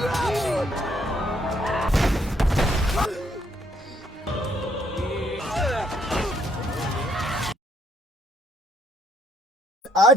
आज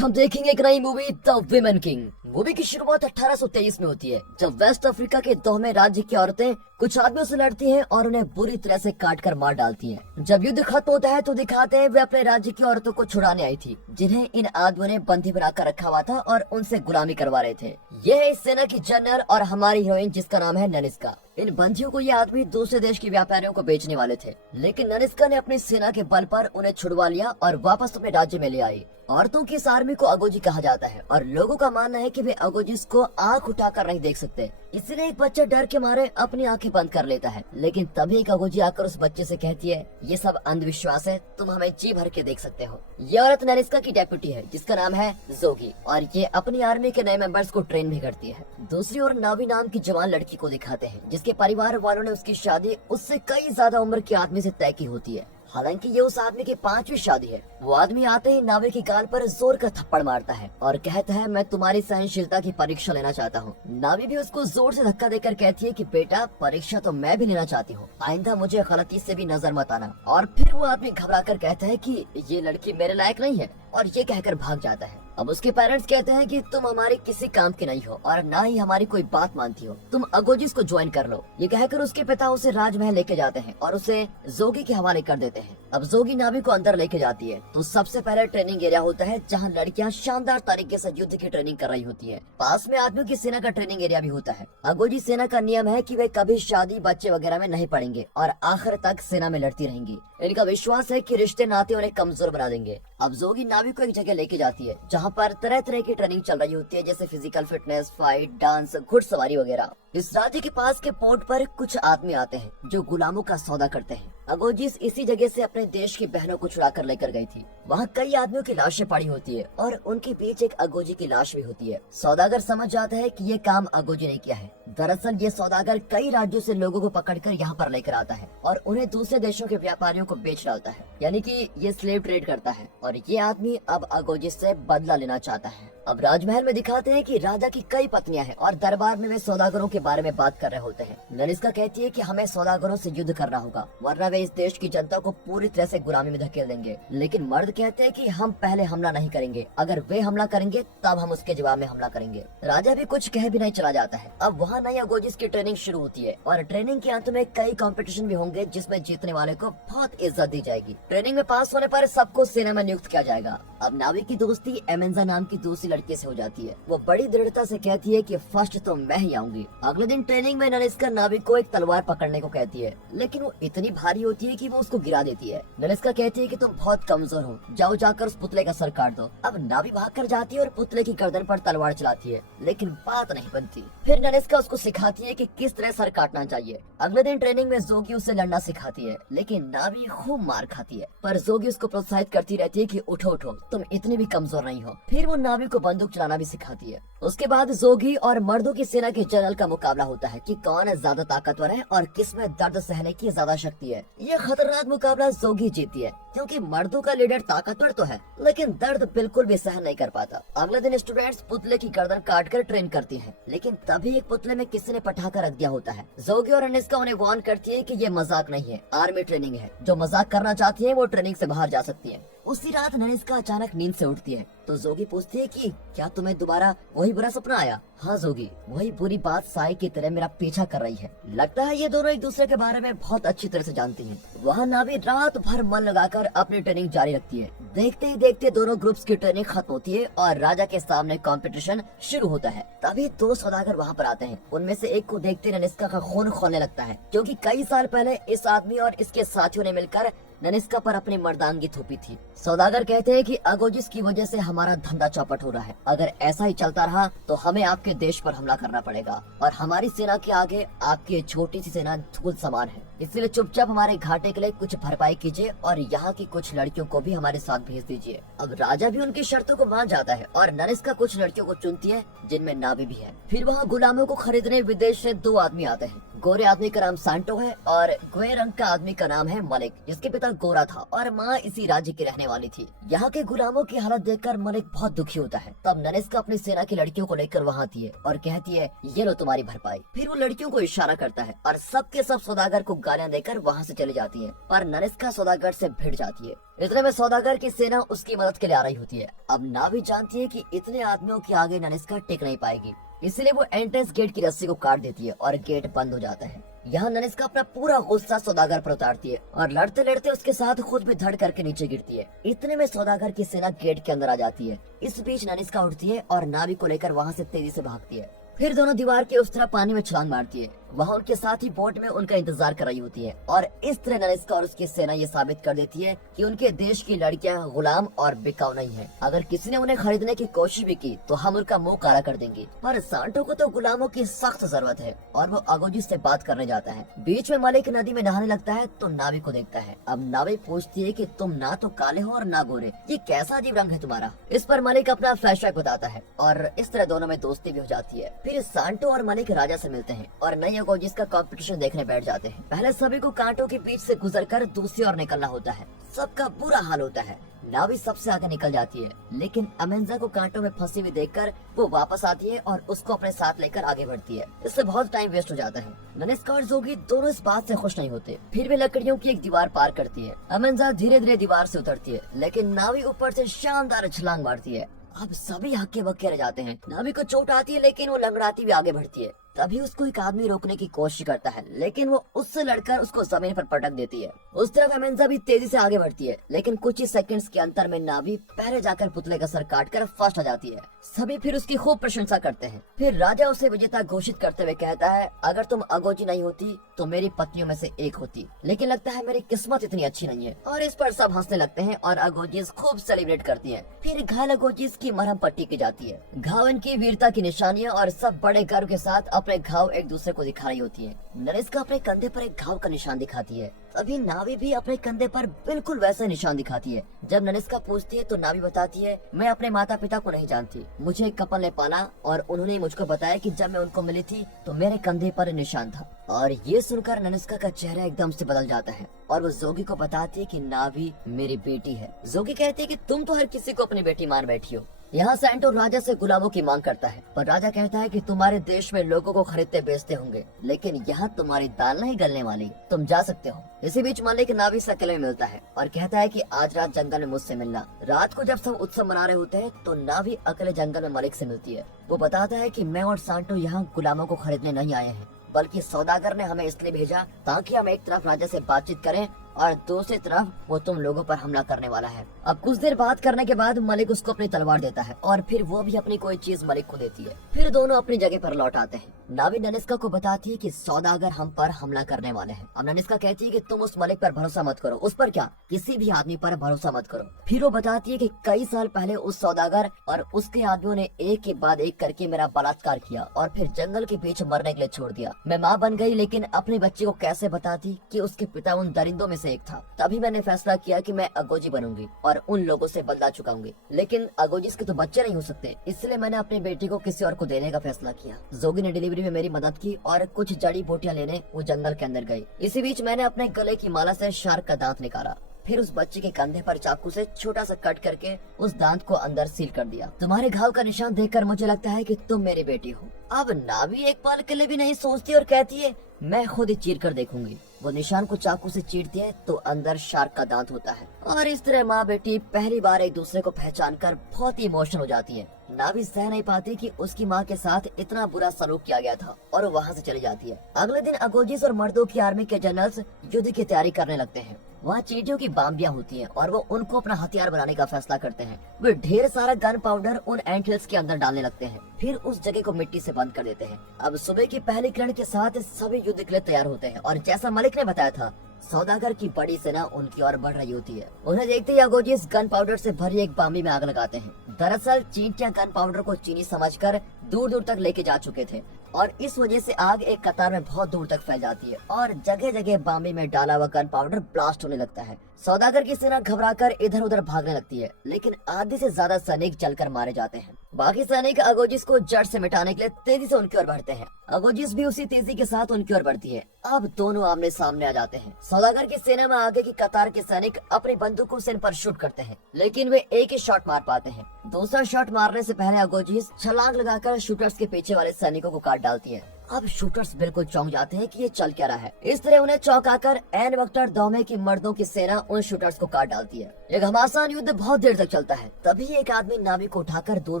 हम देखेंगे एक नई movie the women king. Movie की शुरुआत 1823 में होती है, जब वेस्ट अफ्रीका के दोहमे राज्य की औरतें कुछ आदमियों से लड़ती हैं और उन्हें बुरी तरह से काट कर मार डालती हैं। जब युद्ध खत्म होता है तो दिखाते हैं वे अपने राज्य की औरतों को छुड़ाने आई थी, जिन्हें इन आदमियों ने बंदी बनाकर रखा हुआ था और उनसे गुलामी करवा रहे थे। यह है इस सेना की जनरल और हमारी हीरोइन, जिसका नाम है ननिस्का। इन बंदियों को ये आदमी दूसरे देश के व्यापारियों को बेचने वाले थे, लेकिन ननिस्का ने अपनी सेना के बल पर उन्हें छुड़वा लिया और वापस अपने राज्य में ले आई। औरतों की इस आर्मी को अगोजी कहा जाता है और लोगों का मानना है कि वे अगोजिस को आंख उठाकर नहीं देख सकते, इसलिए एक बच्चा डर के मारे अपनी आंखें बंद कर लेता है। लेकिन तभी एक अगोजी आकर उस बच्चे से कहती है, ये सब अंधविश्वास है, तुम हमें जी भर के देख सकते हो। ये औरत ननिस्का की डेप्यूटी है, जिसका नाम है जोगी, और ये अपनी आर्मी के नए मेंबर्स को ट्रेन भी करती है। दूसरी ओर नावी नाम की जवान लड़की को दिखाते हैं, जिसके परिवार वालों ने उसकी शादी उससे कई ज्यादा उम्र के आदमी से तय की होती है। हालांकि ये उस आदमी की 5वीं शादी है। वो आदमी आते ही नावी की गाल पर जोर का थप्पड़ मारता है और कहता है, मैं तुम्हारी सहनशीलता की परीक्षा लेना चाहता हूँ। नावी भी उसको जोर से धक्का देकर कहती है कि बेटा, परीक्षा तो मैं भी लेना चाहती हूँ, आइंदा मुझे गलती से भी नजर मत आना। और फिर वो आदमी घबरा कर कहता है कि ये लड़की मेरे लायक नहीं है, और ये कहकर भाग जाता है। अब उसके पेरेंट्स कहते हैं कि तुम हमारे किसी काम के नहीं हो और ना ही हमारी कोई बात मानती हो, तुम अगोजिस को ज्वाइन कर लो। ये कहकर उसके पिता उसे राजमहल लेके जाते हैं और उसे जोगी के हवाले कर देते हैं। अब जोगी नावी को अंदर लेके जाती है तो सबसे पहले ट्रेनिंग एरिया होता है, जहाँ लड़कियां शानदार तरीके से युद्ध की ट्रेनिंग कर रही होती है। पास में आदमियों की सेना का ट्रेनिंग एरिया भी होता है। अगोजी सेना का नियम है कि वे कभी शादी बच्चे वगैरह में नहीं पड़ेंगे और आखिर तक सेना में लड़ती रहेंगी। इनका विश्वास है कि रिश्ते नाते उन्हें कमजोर बना देंगे। अब जोगी नावी को एक जगह लेके जाती है, जहाँ पर तरह तरह की ट्रेनिंग चल रही होती है, जैसे फिजिकल फिटनेस, फाइट, डांस, घुड़सवारी वगैरह। इस राज्य के पास के पोर्ट पर कुछ आदमी आते हैं जो गुलामों का सौदा करते हैं। अगोजिस इसी जगह से अपने देश की बहनों को छुड़ा कर लेकर गई थी। वहाँ कई आदमियों की लाशें पड़ी होती है और उनके बीच एक अगोजी की लाश भी होती है। सौदागर समझ जाता है कि ये काम अगोजी ने किया है। दरअसल ये सौदागर कई राज्यों से लोगों को पकड़कर यहाँ पर लेकर आता है और उन्हें दूसरे देशों के व्यापारियों को बेच डालता है, यानी कि ये स्लेव ट्रेड करता है। और ये आदमी अब अगोजिस से बदला लेना चाहता है। अब राजमहल में दिखाते हैं कि राजा की कई पत्नियां हैं और दरबार में वे सौदागरों के बारे में बात कर रहे होते हैं। ननिस्का कहती है कि हमें सौदागरों से युद्ध करना होगा, वरना वे इस देश की जनता को पूरी तरह से गुलामी में धकेल देंगे। लेकिन मर्द कहते हैं कि हम पहले हमला नहीं करेंगे, अगर वे हमला करेंगे तब हम उसके जवाब में हमला करेंगे। राजा भी कुछ कह भी नहीं चला जाता है। अब वहाँ नई अगोजिस की ट्रेनिंग शुरू होती है और ट्रेनिंग के अंत में कई कंपटीशन भी होंगे, जिसमें जीतने वाले को बहुत इज्जत दी जाएगी। ट्रेनिंग में पास होने पर सबको सेना में नियुक्त किया जाएगा। अब नावी की दोस्ती एमेंजा नाम की दूसरी लड़की से हो जाती है। वो बड़ी दृढ़ता से कहती है कि फर्स्ट तो मैं ही आऊंगी। अगले दिन ट्रेनिंग में ननिस्का नावी को एक तलवार पकड़ने को कहती है, लेकिन वो इतनी भारी होती है कि वो उसको गिरा देती है। ननिस्का कहती है कि तुम बहुत कमजोर हो, जाओ जाकर उस पुतले का सर काट दो। अब नावी भागकर जाती है और पुतले की गर्दन पर तलवार चलाती है, लेकिन बात नहीं बनती। फिर ननिस्का उसको सिखाती है कि किस तरह सर काटना चाहिए। अगले दिन ट्रेनिंग में जोगी उसे लड़ना सिखाती है, लेकिन नावी खूब मार खाती है, पर जोगी उसको प्रोत्साहित करती रहती है कि उठो उठो, तुम इतनी भी कमजोर नहीं हो। फिर वो नावी को बंदूक चलाना भी सिखाती है। उसके बाद जोगी और मर्दों की सेना के जनरल का मुकाबला होता है कि कौन ज्यादा ताकतवर है और किस में दर्द सहने की ज्यादा शक्ति है। ये खतरनाक मुकाबला जोगी जीती है, क्योंकि मर्दों का लीडर ताकतवर तो है, लेकिन दर्द बिल्कुल भी सहन नहीं कर पाता। अगले दिन स्टूडेंट्स पुतले की गर्दन काट कर ट्रेन करती हैं, लेकिन तभी एक पुतले में किसी ने पटाखा रख दिया होता है। जोगी और अनिस्का उन्हें वार्न करती है कि ये मजाक नहीं है, आर्मी ट्रेनिंग है, जो मजाक करना चाहती है वो ट्रेनिंग से बाहर जा सकती है। उसी रात ननिस्का अचानक नींद से उठती है तो जोगी पूछती है कि क्या तुम्हें दोबारा वही बुरा सपना आया? हाँ जोगी, वही बुरी बात साई की तरह मेरा पीछा कर रही है। लगता है ये दोनों एक दूसरे के बारे में बहुत अच्छी तरह से जानती हैं। वहाँ नावी रात भर मन लगाकर अपनी ट्रेनिंग जारी रखती है। देखते ही देखते दोनों ग्रुप्स की ट्रेनिंग खत्म होती है और राजा के सामने कंपटीशन शुरू होता है। तभी दो सौदागर वहाँ पर आते हैं। उनमें से एक को देखते ननिस्का का खून खौलने लगता है, क्योंकि कई साल पहले इस आदमी और इसके साथियों ने मिलकर ननिस्का पर अपनी मर्दानगी थोपी थी। सौदागर कहते हैं कि अगोजिस की वजह से हमारा धंधा चौपट हो रहा है, अगर ऐसा ही चलता रहा तो हमें आपके देश पर हमला करना पड़ेगा और हमारी सेना के आगे आपकी छोटी सी सेना धूल समान है। इसलिए चुपचाप हमारे घाटे के लिए कुछ भरपाई कीजिए और यहाँ की कुछ लड़कियों को भी हमारे साथ भेज दीजिए। अब राजा भी उनकी शर्तों को मान जाता है और ननिस्का कुछ लड़कियों को चुनती है, जिनमें नावी भी है। फिर वहाँ गुलामों को खरीदने विदेश से दो आदमी आते हैं। गोरे आदमी का नाम सांटो है और गोरे रंग का आदमी का नाम है मलिक, जिसके पिता पिता गोरा था और माँ इसी राज्य की रहने वाली थी। यहाँ के गुलामों की हालत देखकर मलिक बहुत दुखी होता है। तब ननिस्का अपनी सेना की लड़कियों को लेकर वहाँ आती है और कहती है, ये लो तुम्हारी भरपाई। फिर वो लड़कियों को इशारा करता है और सबके सब सौदागर को गालियाँ देकर वहाँ से चली जाती है। पर ननिस्का सौदागर से भिड़ जाती है। इतने में सौदागर की सेना उसकी मदद के लिए आ रही होती है। अब नावी जानती है कि इतने आदमियों के आगे ननिस्का टिक नहीं पाएगी, इसलिए वो एंट्रेंस गेट की रस्सी को काट देती है और गेट बंद हो जाता है। यहाँ ननिस्का अपना पूरा गुस्सा सौदागर पर उतारती है और लड़ते लड़ते उसके साथ खुद भी धड़ करके नीचे गिरती है। इतने में सौदागर की सेना गेट के अंदर आ जाती है। इस बीच ननिस्का उठती है और नावी को लेकर वहाँ से तेजी से भागती है। फिर दोनों दीवार के उस तरफ पानी में छलांग मारती है। वहाँ उनके साथ ही बोट में उनका इंतजार कर रही होती है और इस तरह ननिस्का और उसकी सेना ये साबित कर देती है कि उनके देश की लड़कियां गुलाम और बिकाऊ नहीं है। अगर किसी ने उन्हें खरीदने की कोशिश भी की तो हम उनका मुंह काला कर देंगे। पर सांटो को तो गुलामों की सख्त जरूरत है और वो अगोजी से बात करने जाता है। बीच में मलिक नदी में नहाने लगता है तो नावी को देखता है। अब नावी पूछती है कि तुम ना तो काले हो और ना गोरे, ये कैसा अजीब रंग है तुम्हारा। इस पर मलिक अपना फ्लैशबैक बताता है और इस तरह दोनों में दोस्ती भी हो जाती है। फिर सांटो और मलिक राजा से मिलते हैं और नई अगोजिस का कंपटीशन देखने बैठ जाते हैं। पहले सभी को कांटों के बीच से गुजरकर दूसरी ओर निकलना होता है। सबका बुरा हाल होता है। नावी सबसे आगे निकल जाती है, लेकिन अमेंजा को कांटों में फंसी हुई देखकर वो वापस आती है और उसको अपने साथ लेकर आगे बढ़ती है। इससे बहुत टाइम वेस्ट हो जाता है। ननिस्का और जोगी दोनों इस बात से खुश नहीं होते। फिर भी लकड़ियों की एक दीवार पार करती है। अमेंजा धीरे धीरे दीवार से उतरती है, लेकिन नावी ऊपर से शानदार छलांग मारती है। अब सभी हक्के बक्के रह जाते हैं। नावी को चोट आती है, लेकिन वो लंगड़ाती हुई आगे बढ़ती है। तभी उसको एक आदमी रोकने की कोशिश करता है, लेकिन वो उससे लड़कर उसको जमीन पर पटक देती है। उस तरफ अमेंजा भी तेजी से आगे बढ़ती है, लेकिन कुछ ही सेकंड्स के अंतर में नावी पहले जाकर पुतले का सर काटकर फर्स्ट हो जाती है। सभी फिर उसकी खूब प्रशंसा करते हैं। फिर राजा उसे विजेता घोषित करते हुए कहता है, अगर तुम अगोजी नहीं होती तो मेरी पत्नियों में से एक होती, लेकिन लगता है मेरी किस्मत इतनी अच्छी नहीं है। और इस पर सब हंसने लगते हैं और अगोजीज खूब सेलिब्रेट करती है। फिर घायल अगोजीज की मरहम पट्टी की जाती है। घाव इनकी वीरता की निशानियां और सब बड़े गर्व के साथ अपने घाव एक दूसरे को दिखा रही होती है। ननिस्का अपने कंधे पर एक घाव का निशान दिखाती है। तभी नावी भी अपने कंधे पर बिल्कुल वैसा निशान दिखाती है। जब ननिस्का पूछती है तो नावी बताती है, मैं अपने माता पिता को नहीं जानती, मुझे एक कपल ने पाला और उन्होंने मुझको बताया कि जब मैं उनको मिली थी तो मेरे कंधे पर निशान था। और ये सुनकर ननिस्का का चेहरा एकदम से बदल जाता है और वो जोगी को बताती है कि नावी मेरी बेटी है। जोगी कहती है कि तुम तो हर किसी को अपनी बेटी मान बैठी हो। यहाँ सैंटो राजा से गुलामों की मांग करता है, पर राजा कहता है कि तुम्हारे देश में लोगों को खरीदते बेचते होंगे, लेकिन यहाँ तुम्हारी दाल नहीं गलने वाली, तुम जा सकते हो। इसी बीच मलिक नावी से अकेले में मिलता है और कहता है कि आज रात जंगल में मुझसे मिलना। रात को जब सब उत्सव मना रहे होते हैं तो नावी अकेले जंगल में मलिक से मिलती है। वो बताता है कि मैं और सैंटो यहाँ गुलामों को खरीदने नहीं आए हैं, बल्कि सौदागर ने हमें इसलिए भेजा ताकि हम एक तरफ राजा से बातचीत करें और दूसरी तरफ वो तुम लोगों पर हमला करने वाला है। अब कुछ देर बात करने के बाद मलिक उसको अपनी तलवार देता है और फिर वो भी अपनी कोई चीज मलिक को देती है। फिर दोनों अपनी जगह पर लौट आते हैं। नावी ननिस्का को बताती है कि सौदागर हम पर हमला करने वाले हैं। अब ननिस्का कहती है कि तुम उस मलिक पर भरोसा मत करो। उस पर क्या, किसी भी आदमी पर भरोसा मत करो। फिर वो बताती है कि कई साल पहले उस सौदागर और उसके आदमियों ने एक के बाद एक करके मेरा बलात्कार किया और फिर जंगल के बीच मरने के लिए छोड़ दिया। मैं माँ बन गई, लेकिन अपने बच्चे को कैसे बताती कि उसके पिता उन दरिंदों में से एक था। तभी मैंने फैसला किया कि मैं अगोजी बनूंगी और उन लोगों से बदला चुकाऊंगी, लेकिन अगोजिस के तो बच्चे नहीं हो सकते, इसलिए मैंने अपनी बेटी को किसी और को देने का फैसला किया। जोगी ने डिलीवरी में मेरी मदद की और कुछ जड़ी बूटियां लेने वो जंगल के अंदर गई। इसी बीच मैंने अपने गले की माला से शार्क का दांत निकाला। फिर उस बच्चे के कंधे पर चाकू से छोटा सा कट करके उस दांत को अंदर सील कर दिया। तुम्हारे घाव का निशान देखकर मुझे लगता है कि तुम मेरी बेटी हो। अब नावी एक पल के लिए भी नहीं सोचती और कहती है, मैं खुद ही चीर कर देखूंगी। वो निशान को चाकू से चीरती है तो अंदर शार्क का दांत होता है और इस तरह माँ बेटी पहली बार एक दूसरे को पहचान कर बहुत ही इमोशनल हो जाती है। नावी सह नहीं पाती कि उसकी माँ के साथ इतना बुरा सलूक किया गया था और वो वहाँ से चली जाती है। अगले दिन अगोजिस और मर्दों की आर्मी के जनरल्स युद्ध की तैयारी करने लगते हैं। वहाँ चींटियों की बाम्बियां होती हैं और वो उनको अपना हथियार बनाने का फैसला करते हैं। वे ढेर सारा गन पाउडर उन एंटल्स के अंदर डालने लगते हैं, फिर उस जगह को मिट्टी से बंद कर देते हैं। अब सुबह की पहली किरण के साथ सभी युद्ध के लिए तैयार होते हैं और जैसा मलिक ने बताया था, सौदागर की बड़ी सेना उनकी ओर बढ़ रही होती है। उन्हें देखते ही अगोजिस गन पाउडर से भरी एक बाम्बी में आग लगाते हैं। दरअसल चींटियां गन पाउडर को चीनी समझकर दूर दूर तक लेके जा चुके थे और इस वजह से आग एक कतार में बहुत दूर तक फैल जाती है और जगह जगह बाम्बी में डाला हुआ गन पाउडर ब्लास्ट होने लगता है। सौदागर की सेना घबराकर इधर उधर भागने लगती है, लेकिन आधे से ज्यादा सैनिक जलकर मारे जाते हैं। बाकी सैनिक अगोजिस को जड़ से मिटाने के लिए तेजी से उनकी ओर बढ़ते हैं। अगोजिस भी उसी तेजी के साथ उनकी ओर बढ़ती है। अब दोनों आमने सामने आ जाते हैं। सौदागर की सेना में आगे की कतार के सैनिक अपनी बंदूकों से इन पर शूट करते हैं, लेकिन वे एक ही शॉट मार पाते हैं। दूसरा शॉट मारने से पहले अगोजिस छलांग लगाकर शूटर्स के पीछे वाले सैनिकों को काट डालती है। अब शूटर्स बिल्कुल चौंक जाते हैं कि ये चल क्या रहा है। इस तरह उन्हें चौंकाकर एन वक्त दौमे की मर्दों की सेना उन शूटर्स को काट डालती है। एक घमासान युद्ध बहुत देर तक चलता है। तभी एक आदमी नावी को उठाकर दूर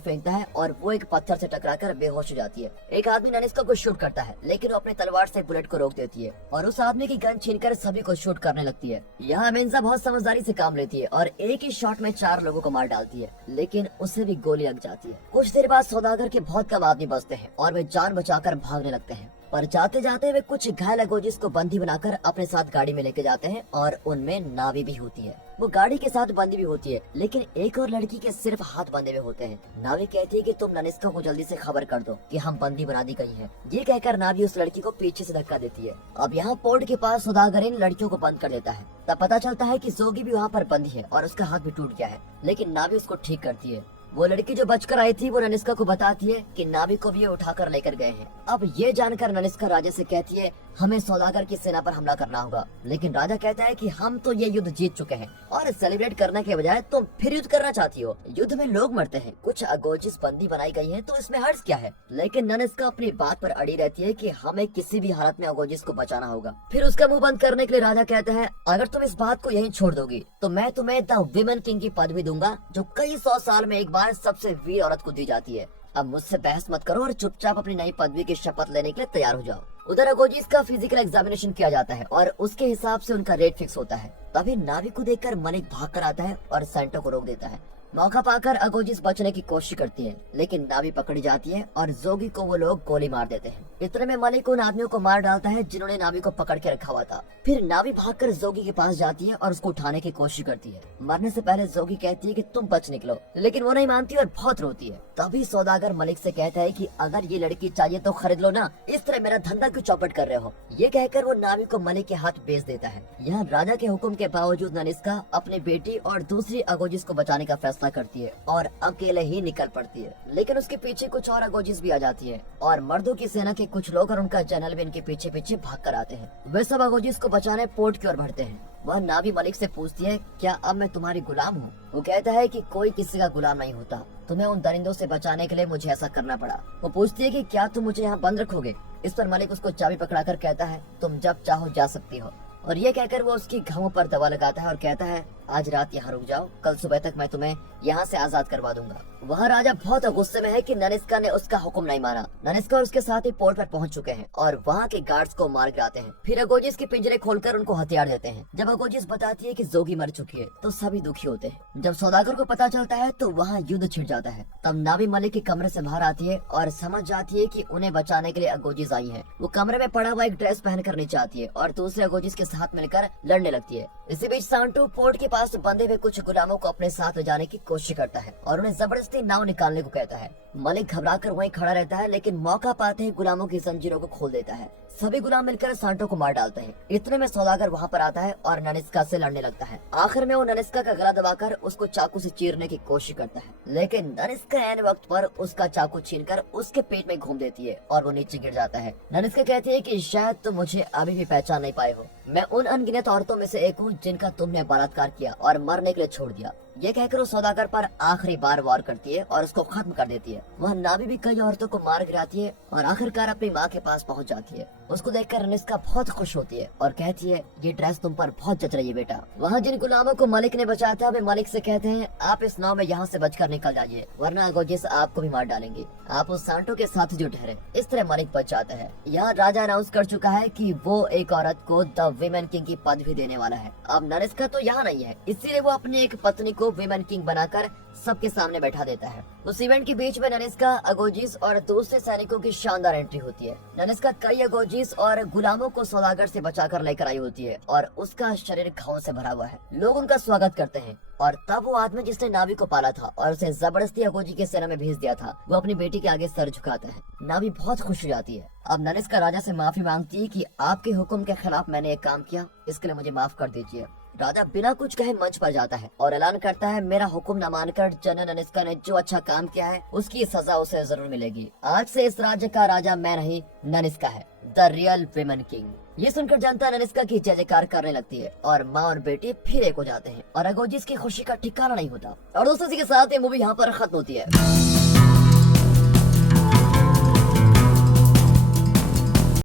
फेंकता है और वो एक पत्थर से टकराकर बेहोश हो जाती है। एक आदमी ननिस्का को शूट करता है, लेकिन वो अपने तलवार से बुलेट को रोक देती है और उस आदमी की गन छीनकर सभी को शूट करने लगती है। यहाँ मेन्जा बहुत समझदारी से काम लेती है और एक ही शॉट में 4 लोगों को मार डालती है, लेकिन उसे भी गोली लग जाती है। कुछ देर बाद सौदागर के बहुत कम आदमी बचते हैं और वे जान बचाकर भागने लगते हैं, पर जाते जाते वे कुछ घायल अगोजिस को बंदी बनाकर अपने साथ गाड़ी में लेके जाते हैं और उनमें नावी भी होती है। वो गाड़ी के साथ बंदी भी होती है, लेकिन एक और लड़की के सिर्फ हाथ बंधे हुए होते हैं। नावी कहती है कि तुम ननिस्का को जल्दी से खबर कर दो कि हम बंदी बना दी गई हैं। ये कहकर नावी उस लड़की को पीछे से धक्का देती है। अब यहाँ पोर्ट के पास सौदागर इन लड़कियों को बंद कर देता है। तब पता चलता है कि जोगी भी वहाँ पर बंदी है और उसका हाथ भी टूट गया है, लेकिन नावी उसको ठीक करती है। वो लड़की जो बचकर आई थी वो ननिस्का को बताती है कि नावी को भी ये उठाकर लेकर गए हैं। अब ये जानकर ननिस्का राजा से कहती है हमें सौदागर की सेना पर हमला करना होगा, लेकिन राजा कहता है कि हम तो ये युद्ध जीत चुके हैं और सेलिब्रेट करने के बजाय तुम फिर युद्ध करना चाहती हो। युद्ध में लोग मरते हैं, कुछ अगोजिस बंदी बनाई गई है, तो इसमें हर्ज क्या है। लेकिन ननिस्का अपनी बात पर अड़ी रहती है कि हमें किसी भी हालत में अगोजिस को बचाना होगा। फिर उसका मुंह बंद करने के लिए राजा कहता है अगर तुम इस बात को यहीं छोड़ दोगी तो मैं तुम्हें द विमेन किंग की पदवी दूंगा, जो कई 100 साल में एक बार सबसे वीर औरत को दी जाती है। अब मुझसे बहस मत करो और चुपचाप अपनी नई पदवी की शपथ लेने के लिए तैयार हो जाओ। उधर अगोजिस का फिजिकल एग्जामिनेशन किया जाता है और उसके हिसाब से उनका रेट फिक्स होता है। तभी नावी को देखकर मलिक भाग कर आता है और सैंटो को रोक देता है। मौका पाकर अगोजिस बचने की कोशिश करती है, लेकिन नावी पकड़ी जाती है और जोगी को वो लोग गोली मार देते हैं। इतने में मलिक उन आदमियों को मार डालता है जिन्होंने नावी को पकड़ के रखा हुआ था। फिर नावी भागकर जोगी के पास जाती है और उसको उठाने की कोशिश करती है। मरने से पहले जोगी कहती है कि तुम बच निकलो, लेकिन वो नहीं मानती और बहुत रोती है। तभी सौदागर मलिक से कहता है कि अगर ये लड़की चाहिए तो खरीद लो ना, इस तरह मेरा धंधा क्यों चौपट कर रहे हो। ये कहकर वो नावी को मलिक के हाथ बेच देता है। यहाँ राजा के हुक्म के बावजूद ननिस्का अपनी बेटी और दूसरी अगोजिस को बचाने का फैसला करती है और अकेले ही निकल पड़ती है, लेकिन उसके पीछे कुछ और अगोजिस भी आ जाती है और मर्दों की सेना के कुछ लोग और उनका जनरल भी इनके पीछे पीछे भाग कर आते हैं। वे सब अगोजिस को बचाने पोर्ट की ओर बढ़ते हैं। वह नावी मलिक से पूछती है क्या अब मैं तुम्हारी गुलाम हूँ। वो कहता है कि कोई किसी का गुलाम नहीं होता, तुम्हें उन दरिंदों से बचाने के लिए मुझे ऐसा करना पड़ा। वो पूछती है कि क्या तुम मुझे यहाँ बंद रखोगे। इस पर मलिक उसको चाबी पकड़ाकर कहता है तुम जब चाहो जा सकती हो, और ये कहकर वो उसकी घावों पर दवा लगाता है और कहता है आज रात यहाँ रुक जाओ, कल सुबह तक मैं तुम्हें यहाँ से आजाद करवा दूंगा। वह राजा बहुत गुस्से में है कि ननिस्का ने उसका हुक्म नहीं माना। ननिस्का और उसके साथ ही पोर्ट पर पहुंच चुके हैं और वहाँ के गार्ड्स को मार गिराते हैं। फिर अगोजिस के पिंजरे खोलकर उनको हथियार देते हैं। जब अगोजिस बताती है कि जोगी मर चुकी है तो सभी दुखी होते हैं। जब सौदागर को पता चलता है तो वहाँ युद्ध छिड़ जाता है। तब नावी मलिक के कमरे से बाहर आती है और समझ जाती है कि उन्हें बचाने के लिए अगोजिस आई है। वो कमरे में पड़ा हुआ एक ड्रेस पहनकर नीचे आती है और दूसरे अगोजिस के साथ मिलकर लड़ने लगती है। इसी बीच सांटो पोर्ट के पास बंधे हुए कुछ गुलामों को अपने साथ ले जाने की कोशिश करता है और उन्हें जबरदस्ती नाव निकालने को कहता है। मलिक घबराकर वहीं खड़ा रहता है, लेकिन मौका पाते ही गुलामों की जंजीरों को खोल देता है। सभी गुलाम मिलकर सांटो को मार डालते हैं। इतने में सौदागर वहाँ पर आता है और ननिस्का से लड़ने लगता है। आखिर में वो ननिस्का का गला दबाकर उसको चाकू से चीरने की कोशिश करता है, लेकिन ननिस्का ऐन वक्त पर उसका चाकू छीनकर उसके पेट में घूम देती है और वो नीचे गिर जाता है। ननिस्का कहती है कि शायद तुम मुझे अभी भी पहचान नहीं पाए हो। मैं उन अनगिनत औरतों में से एक हूँ जिनका तुमने बलात्कार किया और मरने के लिए छोड़ दिया। ये कहकर वो सौदागर पर आखिरी बार वार करती है और उसको खत्म कर देती है। वह नावी भी कई औरतों को मार गिराती है और आखिरकार अपनी माँ के पास पहुँच जाती है। उसको देखकर ननिस्का बहुत खुश होती है और कहती है ये ड्रेस तुम पर बहुत जच रही है बेटा। वहाँ जिन गुलामों को मलिक ने बचाया था वे मलिक से कहते हैं आप इस नाव में यहाँ से बचकर निकल जाइए, वरना अगोजिस आपको भी मार डालेंगे। आप उस सांटो के साथ जो ठहरे। इस तरह मलिक बच जाता है। यहाँ राजा अनाउंस कर चुका है कि वो एक औरत को द विमेन किंग की पदवी देने वाला है। अब ननिस्का तो यहाँ नहीं है, इसीलिए वो अपनी एक पत्नी को विमेन किंग बनाकर सबके सामने बैठा देता है। उस इवेंट के बीच में ननिस्का, अगोजिस और दूसरे सैनिकों की शानदार एंट्री होती है। ननिस्का कई अगोजिस और गुलामों को सौदागर से बचाकर लेकर आई होती है और उसका शरीर घावों से भरा हुआ है। लोग उनका स्वागत करते हैं और तब वो आदमी जिसने नावी को पाला था और उसे जबरदस्ती अगोजी की सेना में भेज दिया था, वो अपनी बेटी के आगे सर झुकाता है। नावी बहुत खुश हो जाती है। अब ननिस्का राजा से माफी मांगती है कि आपके हुक्म के खिलाफ मैंने एक काम किया, इसके लिए मुझे माफ कर दीजिए। राजा बिना कुछ कहे मंच पर जाता है और ऐलान करता है, मेरा हुक्म न मानकर जनरल ननिस्का ने जो अच्छा काम किया है उसकी सजा उसे जरूर मिलेगी। आज से इस राज्य का राजा मैं नहीं, ननिस्का है, द रियल विमेन किंग। ये सुनकर जनता ननिस्का की जय जयकार करने लगती है और माँ और बेटी फिर एक हो जाते हैं और अगोजिस की खुशी का ठिकाना नहीं होता। और दोस्तों, इसी के साथ ये मूवी यहाँ पर खत्म होती है।